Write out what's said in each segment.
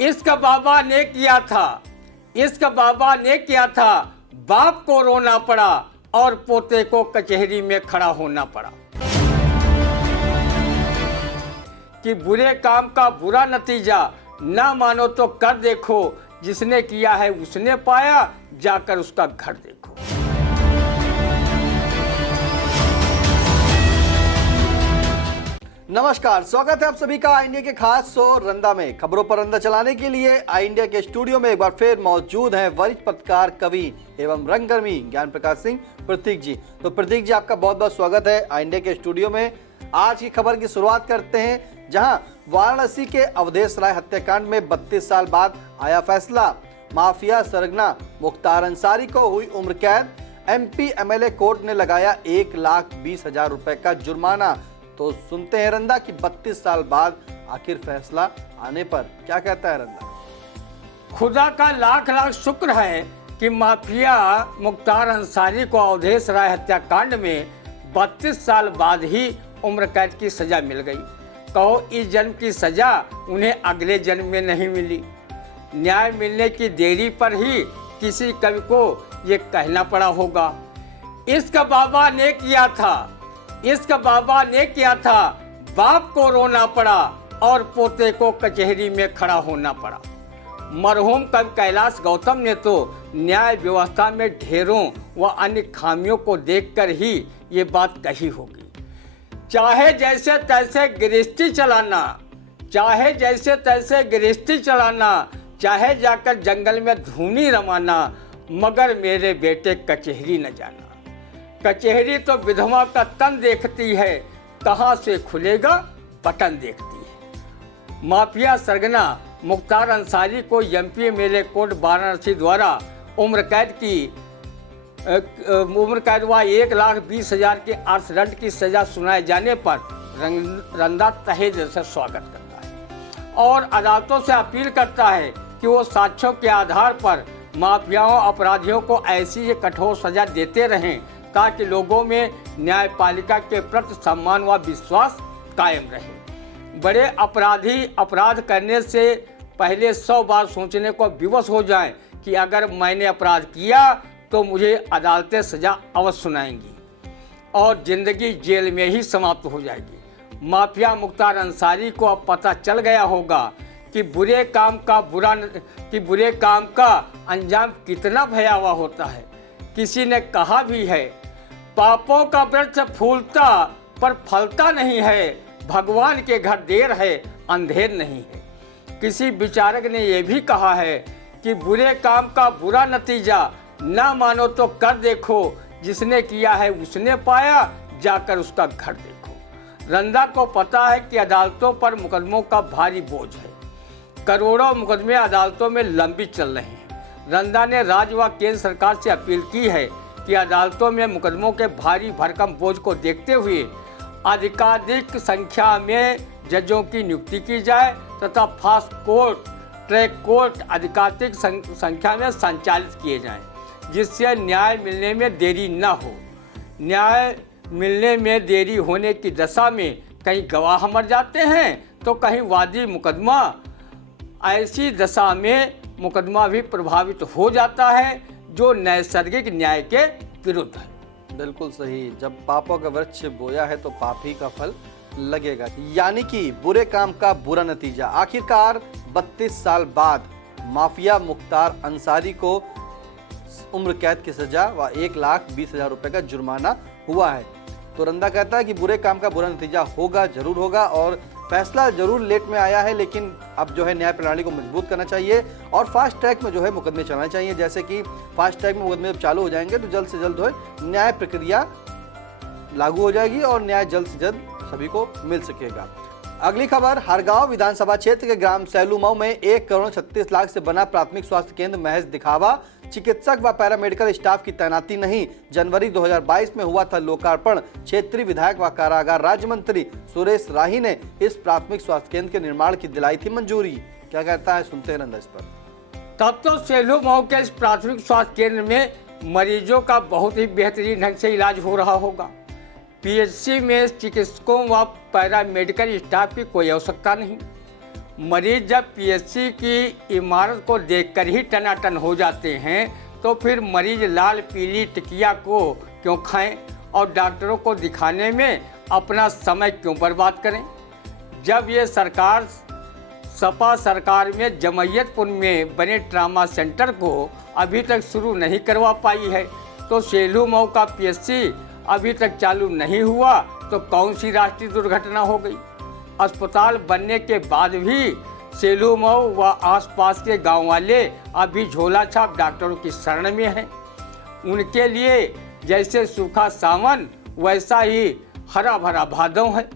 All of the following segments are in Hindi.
इश्क बाबा ने किया था, इश्क बाबा ने किया था, बाप को रोना पड़ा और पोते को कचहरी में खड़ा होना पड़ा। कि बुरे काम का बुरा नतीजा ना मानो तो कर देखो, जिसने किया है उसने पाया, जाकर उसका घर देखो। नमस्कार, स्वागत है आप सभी का आई इंडिया के खास शो रंदा में। खबरों पर रंदा चलाने के लिए आई इंडिया के स्टूडियो में एक बार फिर मौजूद हैं वरिष्ठ पत्रकार, कवि एवं रंगकर्मी ज्ञान प्रकाश सिंह प्रतीक जी। तो प्रतीक जी, आपका बहुत बहुत स्वागत है आई इंडिया के स्टूडियो में। आज की खबर की शुरुआत करते हैं, जहां वाराणसी के अवधेश राय हत्याकांड में 32 साल बाद आया फैसला। माफिया सरगना मुख्तार अंसारी को हुई उम्र कैद। MP MLA कोर्ट ने लगाया 1,20,000 रुपए का जुर्माना। तो सुनते हैं रंदा कि 32 साल बाद आखिर फैसला आने पर क्या कहता है रंदा। खुदा का लाख लाख शुक्र है कि माफिया मुख्तार अंसारी को अवधेश राय हत्याकांड में 32 साल बाद ही उम्र कैद की सजा मिल गई। कहो इस जन्म की सजा उन्हें अगले जन्म में नहीं मिली। न्याय मिलने की देरी पर ही किसी कवि को ये कहना पड़ा होगा, इश्क बाबा ने किया था, इश्क बाबा ने किया था, बाप को रोना पड़ा और पोते को कचहरी में खड़ा होना पड़ा। मरहूम कवि कैलाश गौतम ने तो न्याय व्यवस्था में ढेरों व अन्य खामियों को देखकर ही ये बात कही होगी। चाहे जैसे तैसे गृहस्थी चलाना, चाहे जैसे तैसे गृहस्थी चलाना, चाहे जाकर जंगल में धूनी रमाना, मगर मेरे बेटे कचहरी न जाना। कचहरी तो विधवा का तन देखती है, कहाँ से खुलेगा बटन देखती है। माफिया सरगना मुख्तार अंसारी को MP MLA कोर्ट वाराणसी द्वारा उम्र कैद व 1,20,000 के अर्थदंड की सजा सुनाए जाने पर रंदा तहे दिल से स्वागत करता है और अदालतों से अपील करता है कि वो साक्ष्यों के आधार पर माफियाओं अपराधियों को ऐसी कठोर सजा देते रहें ताकि लोगों में न्यायपालिका के प्रति सम्मान व विश्वास कायम रहे। बड़े अपराधी अपराध करने से पहले 100 बार सोचने को विवश हो जाएं कि अगर मैंने अपराध किया तो मुझे अदालतें सजा अवश्य सुनाएंगी और ज़िंदगी जेल में ही समाप्त हो जाएगी। माफिया मुख्तार अंसारी को अब पता चल गया होगा कि बुरे काम का अंजाम कितना भयावह होता है। किसी ने कहा भी है, पापों का वृक्ष फूलता पर फलता नहीं है, भगवान के घर देर है अंधेर नहीं है। किसी विचारक ने यह भी कहा है कि बुरे काम का बुरा नतीजा ना मानो तो कर देखो, जिसने किया है उसने पाया, जाकर उसका घर देखो। रंदा को पता है कि अदालतों पर मुकदमों का भारी बोझ है। करोड़ों मुकदमे अदालतों में लंबी चल रहे हैं। रंदा ने राज्य व केंद्र सरकार से अपील की है कि अदालतों में मुकदमों के भारी भरकम बोझ को देखते हुए अधिकाधिक संख्या में जजों की नियुक्ति की जाए तथा फास्ट कोर्ट, ट्रैक कोर्ट अधिकाधिक संख्या में संचालित किए जाएं, जिससे न्याय मिलने में देरी न हो। न्याय मिलने में देरी होने की दशा में कहीं गवाह मर जाते हैं तो कहीं वादी मुकदमा। ऐसी दशा में मुकदमा भी प्रभावित हो जाता है जो नैसर्गिक न्याय के विरुद्ध है। बिल्कुल सही। जब पापों का वृक्ष बोया है तो पाप ही का फल लगेगा, यानी कि बुरे काम का बुरा नतीजा। आखिरकार 32 साल बाद माफिया मुख्तार अंसारी को उम्र कैद की सजा व 1,20,000 रुपए का जुर्माना हुआ है। तो रंदा कहता है कि बुरे काम का बुरा नतीजा होगा, जरूर होगा, और फैसला जरूर लेट में आया है, लेकिन अब जो है न्याय प्रणाली को मजबूत करना चाहिए और फास्ट ट्रैक में जो है मुकदमे चलाने चाहिए। जैसे कि फास्ट ट्रैक में मुकदमे जब चालू हो जाएंगे तो जल्द से जल्द जो है न्याय प्रक्रिया लागू हो जाएगी और न्याय जल्द से जल्द सभी को मिल सकेगा। अगली खबर, हरगांव विधानसभा क्षेत्र के ग्राम सैलूमऊ में 1,36 लाख से बना प्राथमिक स्वास्थ्य केंद्र महज दिखावा। चिकित्सक व पैरामेडिकल स्टाफ की तैनाती नहीं। जनवरी 2022 में हुआ था लोकार्पण। क्षेत्रीय विधायक व कारागार राज्य मंत्री सुरेश राही ने इस प्राथमिक स्वास्थ्य केंद्र के निर्माण की दिलाई थी मंजूरी। क्या कहता है, सुनते हैं नंदा इस पर। तब तो सैलूमऊ के इस प्राथमिक स्वास्थ्य केंद्र में मरीजों का बहुत ही बेहतरीन ढंग से इलाज हो रहा होगा। PHC में चिकित्सकों व पैरामेडिकल स्टाफ की कोई आवश्यकता नहीं। मरीज जब पीएचसी की इमारत को देखकर ही टनाटन हो जाते हैं तो फिर मरीज लाल पीली टिकिया को क्यों खाएं और डॉक्टरों को दिखाने में अपना समय क्यों बर्बाद करें। जब ये सरकार सपा सरकार में जमैयतपुर में बने ट्रामा सेंटर को अभी तक शुरू नहीं करवा पाई है तो सेलू मऊ का पीएचसी अभी तक चालू नहीं हुआ तो कौन सी राष्ट्रीय दुर्घटना हो गई। अस्पताल बनने के बाद भी सेलू मऊ व आसपास के गांव वाले अभी झोला छाप डॉक्टरों की शरण में हैं। उनके लिए जैसे सूखा सावन वैसा ही हरा भरा भादव है।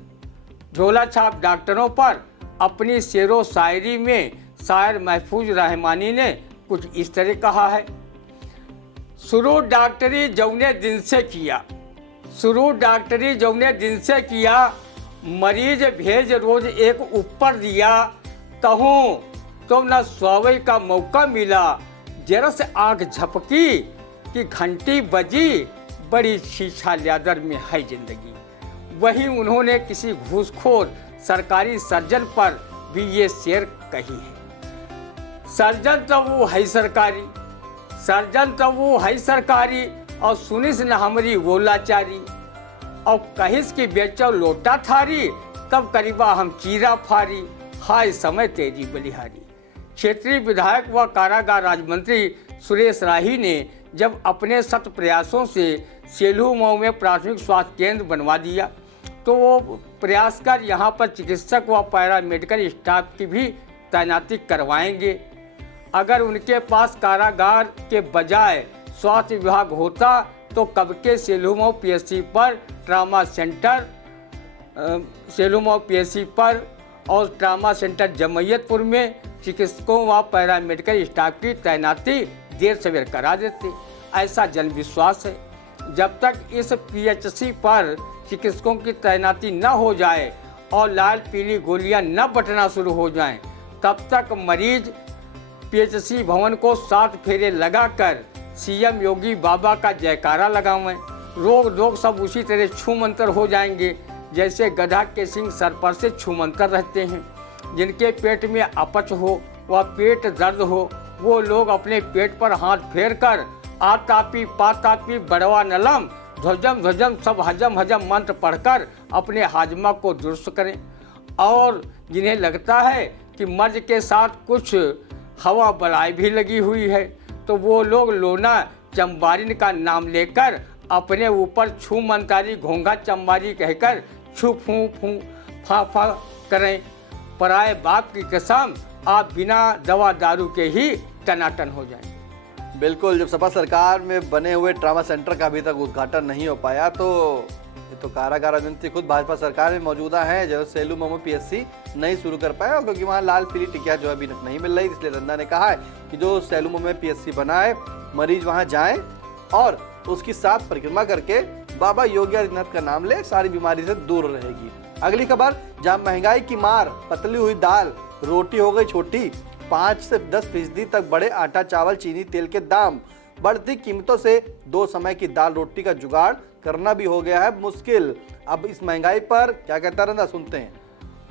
झोला छाप डॉक्टरों पर अपनी शेरो शायरी में शायर महफूज रहमानी ने कुछ इस तरह कहा है। शुरू डॉक्टरी जौने दिन से किया, शुरू डॉक्टरी जौने दिन से किया, मरीज भेज रोज एक ऊपर दिया, तहूँ तो न सोवे का मौका मिला, जरा से आँख झपकी कि घंटी बजी, बड़ी शीशा ल्यादर में है जिंदगी। वहीं उन्होंने किसी घूसखोर सरकारी सर्जन पर भी ये शेर कही है। सर्जन तो वो है सरकारी, सर्जन तो वो है सरकारी, और सुनिस न हमारी वो लाचारी, और कहिस की बेचो लोटा थारी, तब करीबा हम चीरा फारी, हाय समय तेरी बलिहारी। क्षेत्रीय विधायक व कारागार राज्य मंत्री सुरेश राही ने जब अपने सत प्रयासों से सेलू मऊ में प्राथमिक स्वास्थ्य केंद्र बनवा दिया तो वो प्रयास कर यहाँ पर चिकित्सक व पैरामेडिकल स्टाफ की भी तैनाती करवाएंगे। अगर उनके पास कारागार के बजाय स्वास्थ्य विभाग होता तो कब के सेलू मऊ पीएचसी पर trauma centre Selu Mau PHC पर और ट्रामा सेंटर जमैयतपुर में चिकित्सकों व पैरामेडिकल स्टाफ की तैनाती देर सवेर करा देते, ऐसा जन विश्वास है। जब तक इस पीएचसी पर चिकित्सकों की तैनाती न हो जाए और लाल पीली गोलियां न बंटना शुरू हो जाएं, तब तक मरीज पीएचसी भवन को 7 फेरे लगाकर सीएम योगी बाबा का जयकारा लगावें। रोग सब उसी तरह छूमंतर हो जाएंगे जैसे गधा के सिंह सर पर से छूमंतर रहते हैं। जिनके पेट में अपच हो व पेट दर्द हो वो लोग अपने पेट पर हाथ फेर कर आतापी पातापी बड़वा नलम ध्वजम ध्वजम सब हजम हजम मंत्र पढ़कर अपने हाजमा को दुरुस्त करें। और जिन्हें लगता है कि मर्ज के साथ कुछ हवा बलाई भी लगी हुई है तो वो लोग लोना चंबारिन का नाम लेकर अपने ऊपर छू मंतारी घोंघा चंबारी कहकर छू फू फू फा फा करें। पराए बाप की कसम आप बिना दवा दारू के ही टनाटन हो जाएं। बिल्कुल, जब सपा सरकार में बने हुए ट्रामा सेंटर का अभी तक उद्घाटन नहीं हो पाया तो ये तो कारागार मंत्री खुद भाजपा सरकार में मौजूदा है जो सेलू मऊ पीएचसी नहीं शुरू कर पाया क्योंकि वहाँ लाल पीली टिकिया जो अभी नहीं मिल रही। इसलिए रंदा ने कहा है कि जो सेलू मऊ पीएचसी बना है मरीज वहाँ जाएं और उसकी 7 परिक्रमा करके बाबा योगी आदित्यनाथ का नाम ले, सारी बीमारी से दूर रहेगी। अगली खबर, जहाँ महंगाई की मार, पतली हुई दाल रोटी हो गई छोटी, 5 से 10% तक बढ़े आटा चावल चीनी तेल के दाम, बढ़ती कीमतों से 2 समय की दाल रोटी का जुगाड़ करना भी हो गया है मुश्किल। अब इस महंगाई पर क्या कहता रंदा, सुनते हैं।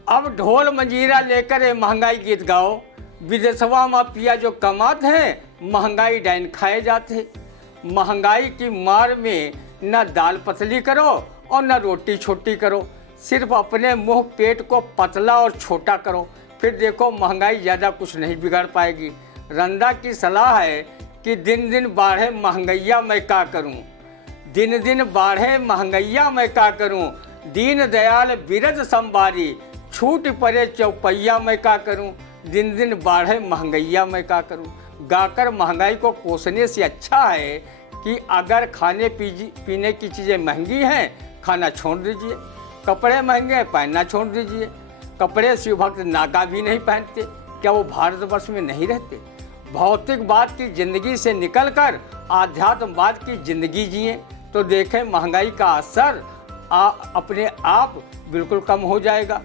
अब ढोल मंजीरा लेकर ये महंगाई गीत गाओ, विदेशवा माफिया जो कमाते हैं महंगाई डाइन खाए जाते। महंगाई की मार में न दाल पतली करो और न रोटी छोटी करो, सिर्फ अपने मुंह पेट को पतला और छोटा करो, फिर देखो महंगाई ज़्यादा कुछ नहीं बिगाड़ पाएगी। रंदा की सलाह है कि दिन दिन बढ़े महंगैया मैं क्या करूं, दिन दिन बढ़े महंगैया मैं क्या करूं, दीन दयाल बिरज संबारी, छूट पड़े चौपैया मैं क्या करूं, दिन दिन बढ़े महंगैया मैं क्या करूं। गाकर महंगाई को कोसने से अच्छा है कि अगर खाने पीने की चीज़ें महंगी हैं खाना छोड़ दीजिए, कपड़े महंगे पहनना छोड़ दीजिए। कपड़े शिवभक्त नागा भी नहीं पहनते, क्या वो भारतवर्ष में नहीं रहते? भौतिकवाद की ज़िंदगी से निकलकर आध्यात्मवाद की ज़िंदगी जिए तो देखें महंगाई का असर अपने आप बिल्कुल कम हो जाएगा।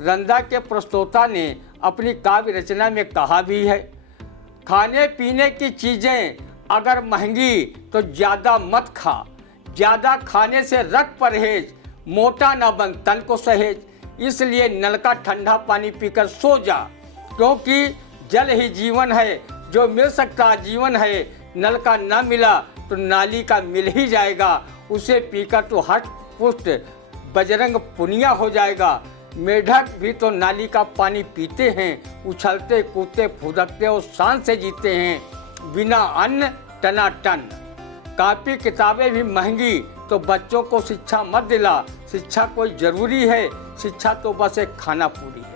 रंदा के प्रस्तोता ने अपनी काव्य रचना में कहा भी है, खाने पीने की चीज़ें अगर महंगी तो ज़्यादा मत खा, ज़्यादा खाने से रख परहेज, मोटा न बन तन को सहेज, इसलिए नल का ठंडा पानी पीकर सो जा, क्योंकि जल ही जीवन है, जो मिल सकता जीवन है। नल का ना मिला तो नाली का मिल ही जाएगा, उसे पीकर तो हट पुष्ट बजरंग पुनिया हो जाएगा। मेढक भी तो नाली का पानी पीते हैं, उछलते कूदते फुदकते और शान से जीते हैं। बिना अन्न टनाटन। कापी किताबें भी महंगी, तो बच्चों को शिक्षा मत दिला। शिक्षा कोई ज़रूरी है, शिक्षा तो बस एक खाना पूरी है।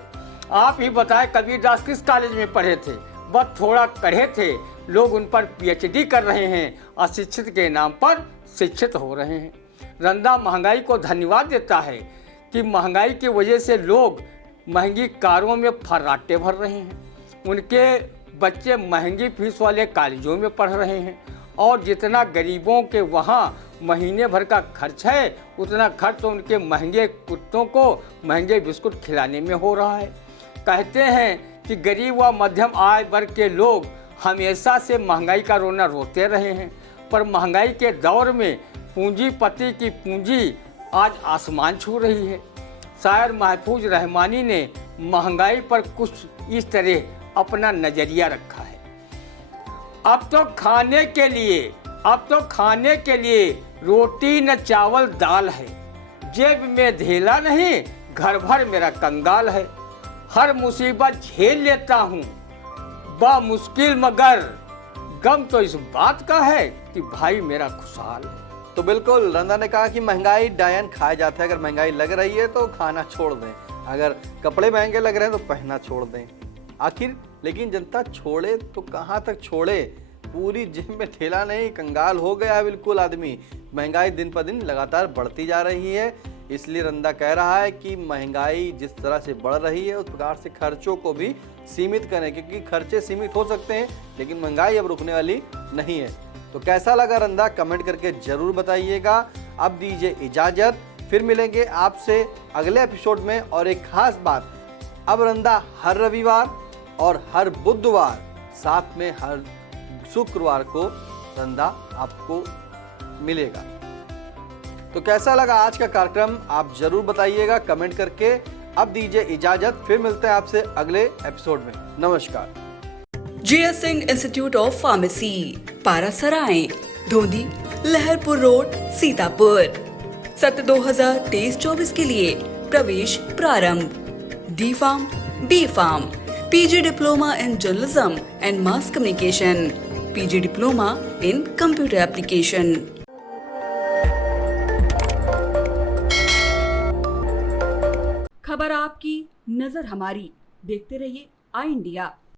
आप ही बताएं, कबीरदास किस कॉलेज में पढ़े थे? बस थोड़ा पढ़े थे, लोग उन पर पीएचडी कर रहे हैं, अशिक्षित के नाम पर शिक्षित हो रहे हैं। रंदा महंगाई को धन्यवाद देता है कि महंगाई की वजह से लोग महंगी कारों में फर्राटे भर रहे हैं, उनके बच्चे महंगी फीस वाले कॉलेजों में पढ़ रहे हैं, और जितना गरीबों के वहाँ महीने भर का खर्च है, उतना खर्च तो उनके महंगे कुत्तों को महंगे बिस्कुट खिलाने में हो रहा है। कहते हैं कि गरीब व मध्यम आय वर्ग के लोग हमेशा से महंगाई का रोना रोते रहे हैं, पर महंगाई के दौर में पूंजीपति की पूंजी आज आसमान छू रही है। शायर महफूज रहमानी ने महंगाई पर कुछ इस तरह अपना नज़रिया रखा है। अब तो खाने के लिए रोटी न चावल दाल है, जेब में धेला नहीं, घर भर मेरा कंगाल है। हर मुसीबत झेल लेता हूँ मुश्किल, मगर गम तो इस बात का है कि भाई मेरा खुशहाल है। तो बिल्कुल रंदा ने कहा कि महंगाई डायन खाया जाता है। अगर महंगाई लग रही है तो खाना छोड़ दें, अगर कपड़े महंगे लग रहे हैं तो पहनना छोड़ दें। आखिर लेकिन जनता छोड़े तो कहाँ तक छोड़े? पूरी जेब में थैला नहीं, कंगाल हो गया है बिल्कुल आदमी। महंगाई दिन पर दिन लगातार बढ़ती जा रही है, इसलिए रंदा कह रहा है कि महंगाई जिस तरह से बढ़ रही है उस प्रकार से खर्चों को भी सीमित करें, क्योंकि खर्चे सीमित हो सकते हैं लेकिन महंगाई अब रुकने वाली नहीं है। तो कैसा लगा रंदा, कमेंट करके जरूर बताइएगा। अब दीजिए इजाजत, फिर मिलेंगे आपसे अगले एपिसोड में। और एक खास बात, अब रंदा हर रविवार और हर बुधवार, साथ में हर शुक्रवार को रंदा आपको मिलेगा। तो कैसा लगा आज का कार्यक्रम आप जरूर बताइएगा कमेंट करके। अब दीजिए इजाजत, फिर मिलते हैं आपसे अगले एपिसोड में। नमस्कार। GS Singh institute of pharmacy, Parasrai, Dhondhi, Laharpur road, Sitapur. सत्र 2023-24 के लिए प्रवेश प्रारंभ। D.Pharm, B.Pharm, PG diploma in journalism and mass communication, PG diploma in computer application. खबर आपकी, नजर हमारी। देखते रहिए आई इंडिया।